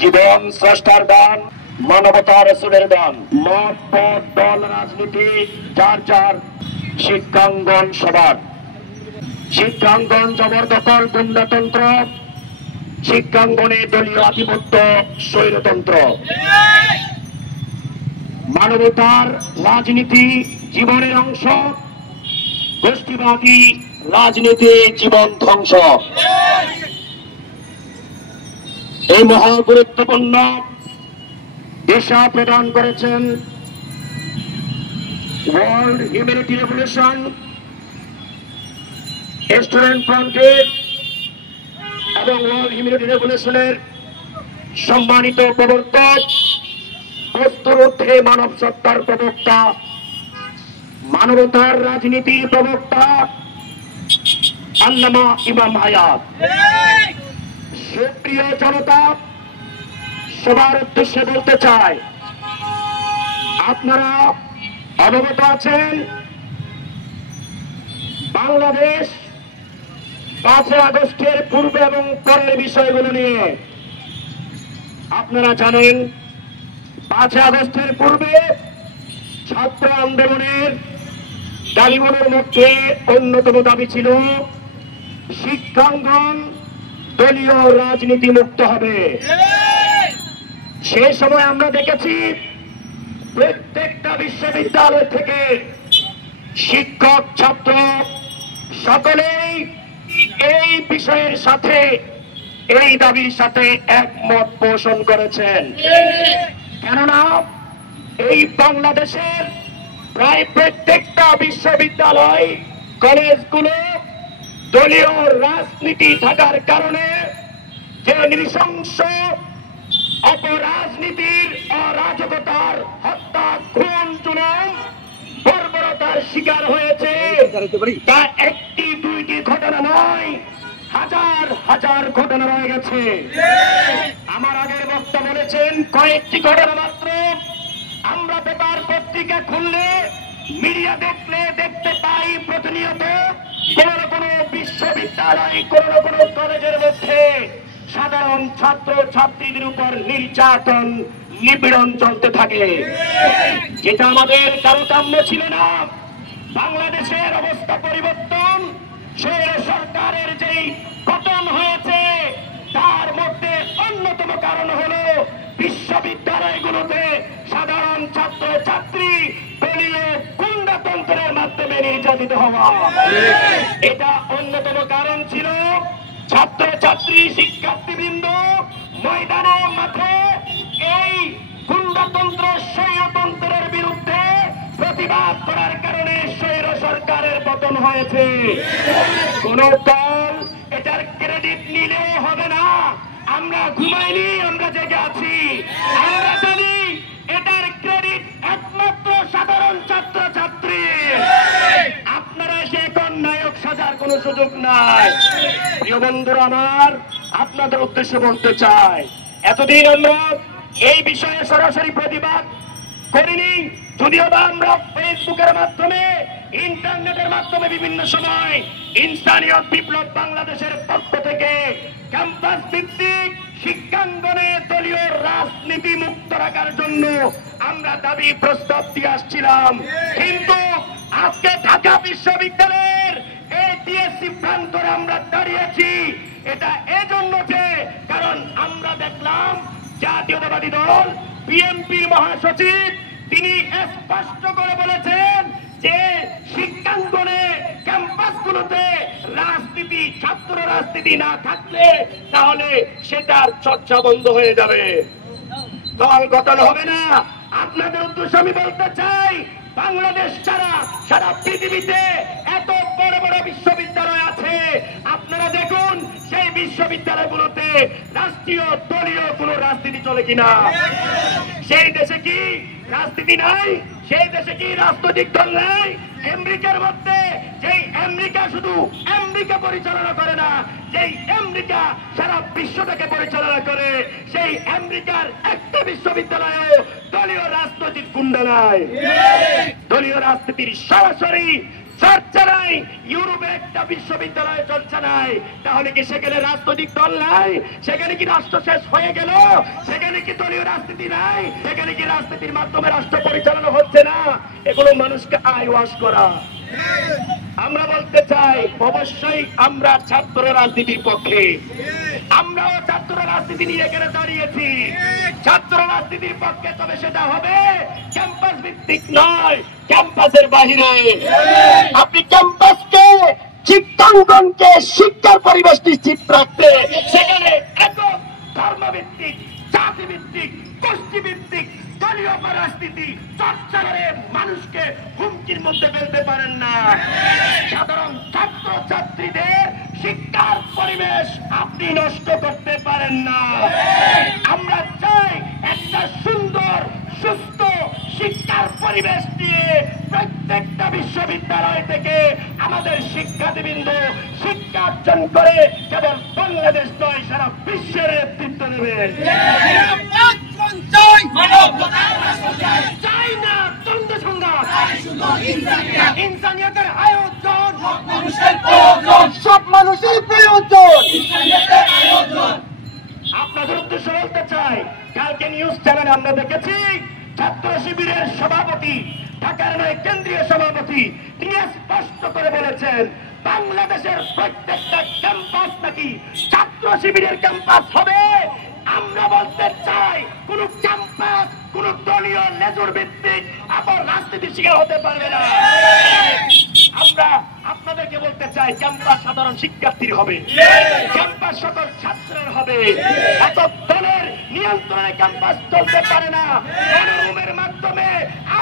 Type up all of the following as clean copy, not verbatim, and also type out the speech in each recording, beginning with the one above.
জীবন স্রষ্টার দান, মানবতা রাসূলের দান। মত পথ দল রাজনীতি যার যার, শিক্ষাঙ্গন সবার। শিক্ষাঙ্গন জবরদখল গুন্ডাতন্ত্র, শিক্ষাঙ্গনে দলীয় আধিপত্য স্বৈরতন্ত্র। মানবতার রাজনীতি জীবনের অংশ, গোষ্ঠীবাদী রাজনীতি জীবন ধ্বংস। এই মহা গুরুত্বপূর্ণ দিশা প্রদান করেছেন ওয়ার্ল্ড হিউম্যানিটি রেভলিউশন, স্টুডেন্ট ফ্রন্টের এবং ওয়ার্ল্ড হিউম্যানিটি রেভলিউশনের সম্মানিত প্রবর্তক, বস্তুর ঊর্ধ্বে মানব সত্তার প্রবক্তা, মানবতার রাজনীতির প্রবক্তা আল্লামা ইমাম হায়াত। সুপ্রিয় জনতা, সবার উদ্দেশ্যে বলতে চাই, আপনারা অবগত আছেন বাংলাদেশ 5 আগস্টের পূর্বে এবং পরের বিষয়গুলো নিয়ে। আপনারা জানেন 5 আগস্টের পূর্বে ছাত্র আন্দোলনের দাবিগুলোর মধ্যে অন্যতম দাবি ছিল শিক্ষাঙ্গন দলীয় রাজনীতি মুক্ত হবে। সে সময় আমরা দেখেছি প্রত্যেকটা বিশ্ববিদ্যালয় থেকে শিক্ষক ছাত্র সকলেই এই বিষয়ের সাথে, এই দাবির সাথে একমত পোষণ করেছেন। কেননা এই বাংলাদেশের প্রায় প্রত্যেকটা বিশ্ববিদ্যালয় কলেজগুলো দলীয় রাজনীতি থাকার কারণে যে নৃশংস অপরাজনীতির, অরাজকতার, হত্যা, খুন, জুলুম, বর্বরতার শিকার হয়েছে তা একটি দুইটি ঘটনা নয়, হাজার হাজার ঘটনা রয়ে গেছে। আমার আগের বক্তা বলেছেন কয়েকটি ঘটনা মাত্র। আমরা পেপার পত্রিকা খুললে, মিডিয়া দেখলে দেখতে পাই প্রতিনিয়ত কোন না কোন বিশ্ববিদ্যালয়, কোন না কোন কলেজের মধ্যে সাধারণ ছাত্র ছাত্রীদের উপর নির্যাতন, নিপীড়ন চলতে থাকে, যেটা আমাদের কারো কাম্য ছিল না। বাংলাদেশের অবস্থা পরিবর্তন, স্বৈর সরকারের যেই পতন হয়েছে তার মধ্যে অন্যতম কারণ হলো বিশ্ববিদ্যালয়গুলোতে সাধারণ ছাত্র ছাত্রী দলীয় গুন্ডাতন্ত্রের মাধ্যমে নির্যাতিত হওয়া। এটা অন্যতম কারণ ছিল। ছাত্র ছাত্রী শিক্ষার্থীবৃন্দ ময়দানে মাঠে এই গুন্ডাতন্ত্র স্বৈরতন্ত্রের বিরুদ্ধে প্রতিবাদ করার কারণে স্বৈর সরকারের পতন হয়েছে। কোন দল এটার ক্রেডিট নিলেও হবে না। আমরা ঘুমাইনি, আমরা জেগে আছি। আমরা জানি এটার ক্রেডিট একমাত্র সাধারণ ছাত্র ছাত্রী। আপনারা সে এখন নায়ক সাজার কোন সুযোগ নাই। প্রিয় বন্ধুরা আমার, আপনাদের উদ্দেশ্যে বলতে চাই, এতদিন আমরা এই বিষয়ে সরাসরি প্রতিবাদ করিনি, যদিও বা আমরা ফেসবুকের মাধ্যমে, ইন্টারনেটের মাধ্যমে বিভিন্ন সময় ইনসানিয়ত বিপ্লব বাংলাদেশের পক্ষ থেকে ক্যাম্পাস ভিত্তিক শিক্ষাঙ্গনে দলীয় রাজনীতি মুক্ত রাখার জন্য আমরা দাবি প্রস্তাব দিয়ে আসছিলাম। কিন্তু আজকে ঢাকা বিশ্ববিদ্যালয়ের এই টিএসসি প্রান্তরে আমরা দাঁড়িয়েছি, এটা এজন্য যে কারণ আমরা দেখলাম জাতীয়তাবাদী দল বিএনপির মহাসচিব তিনি স্পষ্ট করে বলেছেন যে শিক্ষাঙ্গনে, ক্যাম্পাসগুলোতে রাজনীতি, ছাত্র রাজনীতি না থাকলে তাহলে সেটার চর্চা বন্ধ হয়ে যাবে, দল গঠন হবে না। আপনাদের উদ্দেশ্যে আমি বলতে চাই, বাংলাদেশ ছাড়া সারা পৃথিবীতে এত বড় বড় বিশ্ববিদ্যালয় আছে, আপনারা দেখুন সেই বিশ্ববিদ্যালয়গুলোতে রাষ্ট্রীয় দলীয় কোন রাজনীতি চলে কিনা। সেই দেশে কি রাজনীতি নাই? সেই দেশে কি রাজনৈতিক দল নাই? আমেরিকার মধ্যে যেই আমেরিকা শুধু আমেরিকা পরিচালনা করে না, যেই আমেরিকা সারা বিশ্বটাকে পরিচালনা করে, সেই আমেরিকার একটা বিশ্ববিদ্যালয়ে দলীয় রাজনৈতিক গুন্ডা নাই। দলীয় রাজনীতির সরাসরি চর্চা নাই, ইউরোপে একটা বিশ্ববিদ্যালয় চর্চা নাই, তাহলে কি সেখানে রাজনৈতিক দল নাই? সেখানে কি রাষ্ট্র শেষ হয়ে গেল? সেখানে কি দলীয় রাজনীতি নাই? সেখানে কি রাজনীতির মাধ্যমে রাষ্ট্র পরিচালনা হচ্ছে না? এগুলো মানুষকে আই ওয়াশ করা। আমরা বলতে চাই, অবশ্যই আমরা ছাত্র রাজনীতির পক্ষে, আমরাও ছাত্র রাজনীতি নিয়ে এখানে দাঁড়িয়েছি, ছাত্র রাজনীতির পক্ষে। তবে সেটা হবে ক্যাম্পাস ভিত্তিক নয়, ক্যাম্পাসের বাহিরে। আপনি ক্যাম্পাসকে, শিক্ষাঙ্গনকে, শিক্ষার পরিবেশ নিশ্চিত রাখতে সেখানে একক ধর্মভিত্তিক, জাতিভিত্তিক, গোষ্ঠীভিত্তিক দলীয় রাজনীতি চর্চা করে মানুষকে হুমকির মধ্যে ফেলতে পারেন না। সাধারণ ছাত্র ছাত্রীদের শিক্ষার পরিবেশ আপনি নষ্ট করতে পারেন না। আমরা চাই একটা সুন্দর সুস্থ শিক্ষার পরিবেশ নিয়ে প্রত্যেকটা বিশ্ববিদ্যালয় থেকে আমাদের শিক্ষার্থীবৃন্দ শিক্ষা অর্জন করে কেবল বাংলাদেশ নয়, সারা বিশ্বের নেতৃত্ব নেবে। চাই না দ্বন্দ্ব সংঘাত, ইনসানিয়তের আয়োজন, সব মানুষের প্রয়োজন। আপনাদের উদ্দেশ্যে বলতে চাই, কালকে নিউজ চ্যানেলে আমরা দেখেছি ছাত্র শিবিরের সভাপতি, ঢাকার নয় কেন্দ্রীয় সভাপতি, তিনি স্পষ্ট করে বলেছেন বাংলাদেশের প্রত্যেকটা ক্যাম্পাস নাকি ছাত্র শিবিরের ক্যাম্পাস হবে। আমরা বলতে চাই কোন ক্যাম্পাস কোন দলীয় লেজুর ভিত্তিক আবার রাজনীতির শিকার হতে পারবে না। আমরা আপনাদেরকে বলতে চাই, ক্যাম্পাস সাধারণ শিক্ষার্থীর হবে, ক্যাম্পাস সকল ছাত্রের হবে। এত দলের নিয়ন্ত্রণে ক্যাম্পাস চলতে পারে না। গণরুমের মাধ্যমে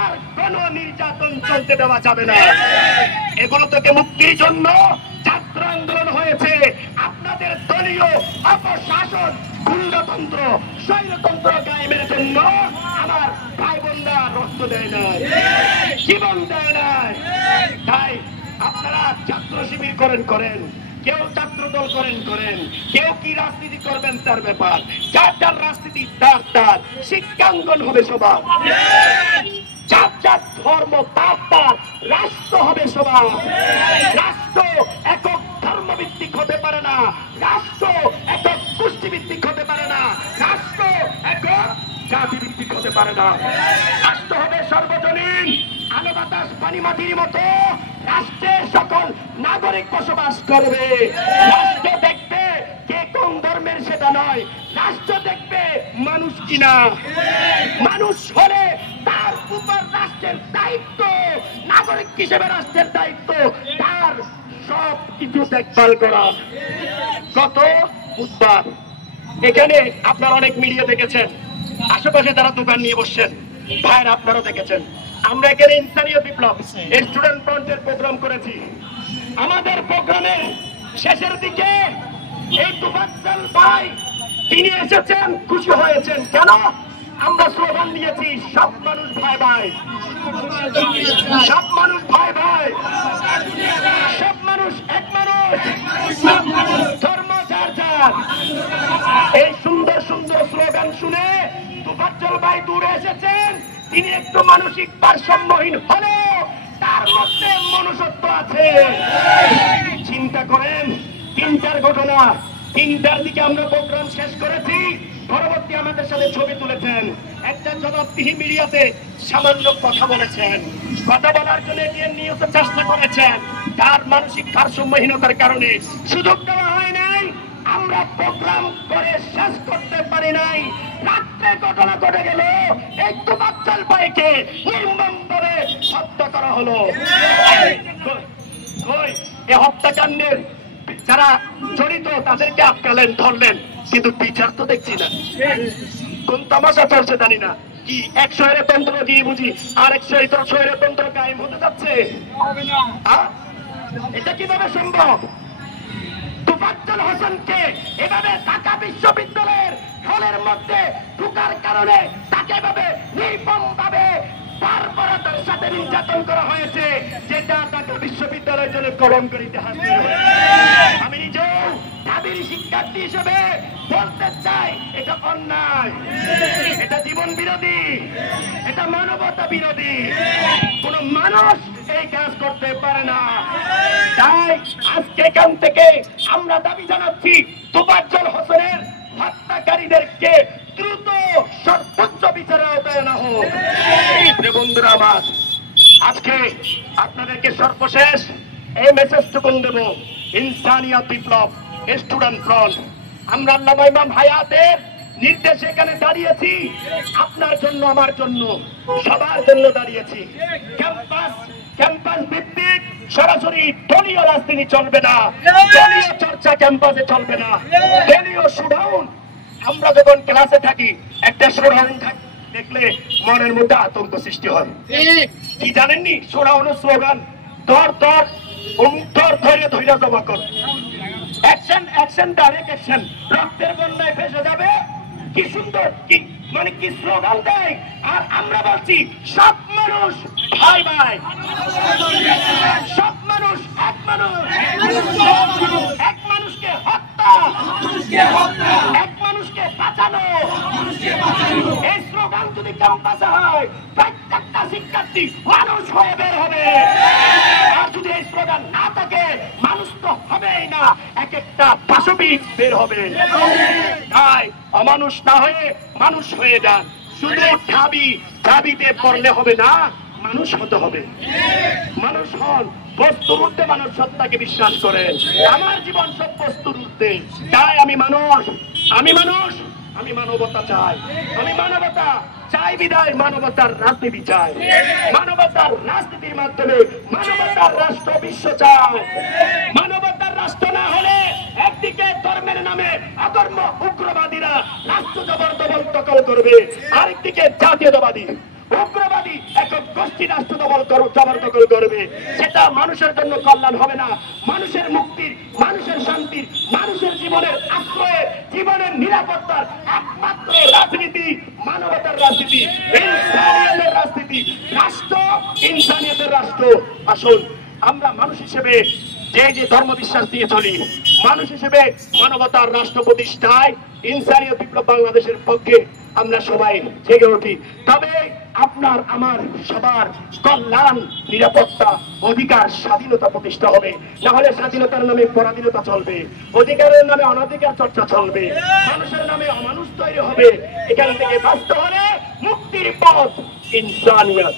আর কোন নির্যাতন চলতে দেওয়া যাবে না। এগুলো থেকে মুক্তির জন্য ছাত্র আন্দোলন হয়েছে। আপনাদের দলীয় অপশাসন, গুন্ডাতন্ত্র, স্বৈরতন্ত্র কায়েমের জন্য আমার ভাই বোনরা রক্ত দেয় নাই, জীবন দেয় নাই। তাই আপনারা ছাত্র শিবির করেন, কেউ ছাত্র দল করেন, কেউ কি রাজনীতি করবেন তার ব্যাপার। যার রাজনীতি তার শিক্ষাঙ্গন হবে সবার, যার ধর্ম তার রাষ্ট্র হবে সবার। রাষ্ট্র একক ধর্মভিত্তিক হতে পারে না, রাষ্ট্র একক গোষ্ঠীভিত্তিক হতে পারে না, রাষ্ট্র একক জাতিভিত্তিক হতে পারে না। রাষ্ট্র হবে সর্বজনীন, আলো বাতাস পানি মাটির মতো রাষ্ট্রে সকল নাগরিক বসবাস করবে। রাষ্ট্র দেখবে কে কোন ধর্মের সেটা নয়, রাষ্ট্র দেখবে মানুষ কিনা। মানুষ হলে তার উপর রাষ্ট্রের দায়িত্ব, নাগরিক হিসেবে রাষ্ট্রের দায়িত্ব তার সব কিছু দেখভাল করা। গত বুধবার এখানে আপনারা অনেক মিডিয়া দেখেছেন, আশেপাশে যারা দোকান নিয়ে বসছেন ভাইয়ের আপনারা দেখেছেন। আমরা এখানে ইনসানিয়ত বিপ্লব স্টুডেন্ট ফ্রন্টের প্রোগ্রাম করেছি। আমাদের প্রোগ্রামের শেষের দিকে এই তুফাজ্জল ভাই তিনি এসেছেন, খুশি হয়েছেন। কেন? আমরা স্লোগান দিয়েছি সব মানুষ ভাই ভাই, সব মানুষ ভাই ভাই, সব মানুষ এক মানুষ, ধর্ম যার যার। এই সুন্দর সুন্দর স্লোগান শুনে তুফাজ্জল ভাই দূরে এসেছেন। তিনি একটু মানসিক ভারসাম্যহীন হলেও তার মধ্যে মনুষ্যত্ব আছে। চিন্তা করেন, 3টার ঘটনা, 3টার দিকে আমরা প্রোগ্রাম শেষ করেছি। পরবর্তী আমাদের সাথে ছবি তুলেছেন, একটা জবাবদিহি মিডিয়াতে সামান্য কথা বলেছেন, কথা বলার জন্য নিউজে চেষ্টা করেছেন। তার মানসিক ভারসাম্যহীনতার কারণে সুযোগ দেওয়া হয় নাই, আমরা প্রোগ্রাম করে শেষ করতে পারি নাই। রাত্রে ঘটনা ঘটে গেল, এই তুফাজ্জল ভাইকে নির্মমভাবে হত্যা করা হলো। এই হত্যাকাণ্ডের যারা জড়িত তাদেরকে আটকালেন, ধরলেন, কিন্তু বিচার তো দেখছি না। কোন তামাশা চলছে জানি না। কি এক স্বৈরতন্ত্র দিয়ে বুঝি আর এক স্বৈরতন্ত্র কায়েম হতে যাচ্ছে? এটা কিভাবে সম্ভব? তুফাজ্জল হোসেনকে এভাবে ঢাকা বিশ্ববিদ্যালয়ের হলের মধ্যে ঢোকার কারণে তাকে এভাবে নির্মমভাবে বর্বরতার সাথে নির্যাতন করা হয়েছে, যেটা ঢাকা বিশ্ববিদ্যালয়ের জন্য কলঙ্কের ইতিহাস। আমি নিজেও ঢাবির শিক্ষার্থী হিসেবে বলতে চাই এটা অন্যায়। এটা জীবন বিরোধী, এটা মানবতা বিরোধী। কোন মানুষ এই কাজ করতে পারে না। তাই আজকে এখান থেকে আমরা দাবি জানাচ্ছি তোফাজ্জল হোসেনের হত্যাকারীদেরকে দ্রুত সর্বোচ্চ বিচারের আওতায় আনা হোক। বন্ধুরা আমার, আজকে আপনাদেরকে সর্বশেষ এই মেসেজটুকুন দেব। ইনসানিয়াত বিপ্লব স্টুডেন্ট ফ্রন্ট, আমরা আল্লামা ইমাম হায়াতের নির্দেশে এখানে দাঁড়িয়েছি। আপনার জন্য, আমার জন্য, সবার জন্য দাঁড়িয়েছি। ক্যাম্পাস ভিত্তিক সরাসরি দলীয় রাজনীতি চলবে না, দলীয় চর্চা ক্যাম্পাসে চলবে না, দলীয় শোডাউন। আমরা যখন ক্লাসে থাকি একটা শোডাউন দেখলে মনের মধ্যে আতঙ্ক সৃষ্টি হয়। কি জানেননি? শোডাউনের স্লোগান ধর ধর, অমুক ধর, ধরে ধৈর্য জমা কর, অ্যাকশন অ্যাকশন ডাইরেক্ট অ্যাকশন, রক্তের বন্যায় ভেসে যাবে। কি সুন্দর, কি মানে কি স্লোগান দেয়। আর আমরা বলছি সব মানুষ ভাই ভাই, সব মানুষ এক মানুষ, এক মানুষকে হত্যা, এক মানুষকে বাঁচানো। এই স্লোগান যদি ক্যাম্পাসে হয়, প্রত্যেকটা শিক্ষার্থী মানুষ হয়ে বের হবে। আর যদি এই স্লোগান না থাকে, মানুষ তো হবেই না, এক একটা পাশবিক বের হবে। তাই অমানুষ না হয়ে মানুষ হয়ে যান। শুধু দাবিতে পড়লে হবে না, মানুষ হতে হবে। মানুষ হন, বস্তুর ঊর্ধ্বে মানুষ সত্তাকে বিশ্বাস করেন। আমার জীবন সব বস্তুর ঊর্ধ্বে। তাই আমি মানুষ, আমি মানুষ, আমি মানবতা চাই। আমি মানবতা চাই বিদায় মানবতার রাজনীতি চাই। মানবতার রাজনীতির মাধ্যমে মানবতার রাষ্ট্র বিশ্ব চাই। মানবতার রাষ্ট্র না হলে একদিকে ধর্মের নামে অধর্ম উগ্রবাদীরা রাষ্ট্র জবরদখল করবে, আরেকদিকে জাতীয়তাবাদী উগ্রবাদী একক গোষ্ঠী রাষ্ট্র জবরদখল করবে। সেটা মানুষের জন্য কল্যাণ হবে না। মানুষের মুক্তির, মানুষের শান্তির, মানুষের জীবনের আশ্রয়ের, জীবনের নিরাপত্তার একমাত্র রাজনীতি মানবতার রাজনীতি, ইনসানিয়তের রাজনীতি। রাষ্ট্র ইনসানিয়তের রাষ্ট্র। আসুন আমরা মানুষ হিসেবে যে যে ধর্ম বিশ্বাস দিয়ে চলি, মানুষ হিসেবে মানবতার রাষ্ট্র প্রতিষ্ঠায় ইনসানিয়ত বিপ্লব বাংলাদেশের পক্ষে আমরা সবাই জেগে উঠি। তবে আপনার আমার সবার কল্যাণ, নিরাপত্তা, অধিকার, স্বাধীনতা প্রতিষ্ঠা হবে। না হলে স্বাধীনতার নামে পরাধীনতা চলবে, অধিকারের নামে অনধিকার চর্চা চলবে, মানুষের নামে অমানুষ তৈরি হবে। এখান থেকে বাঁচতে হলে মুক্তির পথ ইনসানিয়ত।